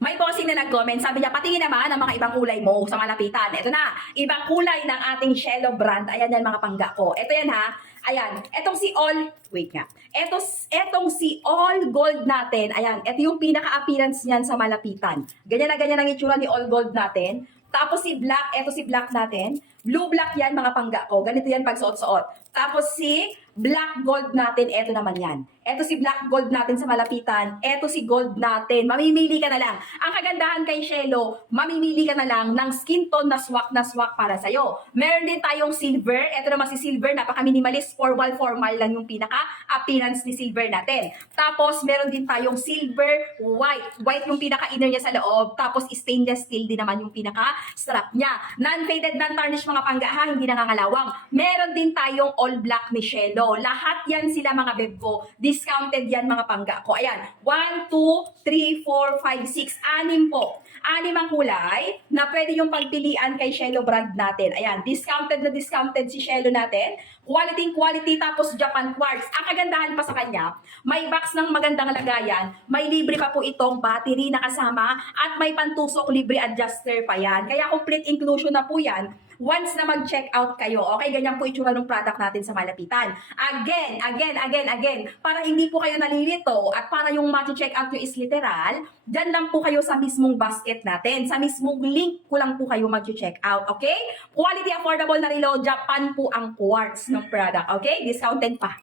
May bossing na nag-comment, sabi niya, patingin naman ang mga ibang kulay mo sa malapitan. Ito na, ibang kulay ng ating Cielo brand. Ayan yan mga pangga ko. Ito yan ha. Ayan, etong si All, wait nga. Etong si All Gold natin, ayan, ito yung pinaka-appearance niyan sa malapitan. Ganyan na ganyan ang itsura ni All Gold natin. Tapos si Black, eto si Black natin. Blue Black yan mga pangga ko. Ganito yan pag suot-suot. Tapos si Black Gold natin, eto naman yan. Eto si Black Gold natin sa malapitan. Eto si Gold natin. Mamimili ka na lang. Ang kagandahan kay Cielo, mamimili ka na lang ng skin tone na swak para sa'yo. Meron din tayong silver. Eto naman si silver, napaka-minimalist, formal lang yung pinaka-appearance ni silver natin. Tapos meron din tayong silver white. White yung pinaka-inner niya sa loob. Tapos stainless steel din naman yung pinaka-strap niya. Non-faded, non-tarnished mga pangga ha, hindi nangangalawang. Meron din tayong all black ni Cielo. Lahat yan sila mga beb ko. Discounted yan mga pangga ko. Ayan, 1, 2, 3, 4, 5, 6, 6 po. 6 ang kulay na pwede yung pagpilian kay Cielo brand natin. Ayan, discounted na discounted si Cielo natin. Quality, tapos Japan quartz. Ang kagandahan pa sa kanya, may box ng magandang lagayan, may libre pa po itong battery na kasama, at may pantusok libre adjuster pa yan. Kaya complete inclusion na po yan once na mag-check out kayo. Okay, ganyan po itsura ng product natin sa malapitan. Again, para hindi po kayo nalilito at para yung ma-check out nyo is literal, dyan lang po kayo sa mismong basket natin. Sa mismong link ko lang po kayo mag-check out. Okay? Quality, affordable na reload. Japan po ang quartz ng product. Okay? Discounted pa.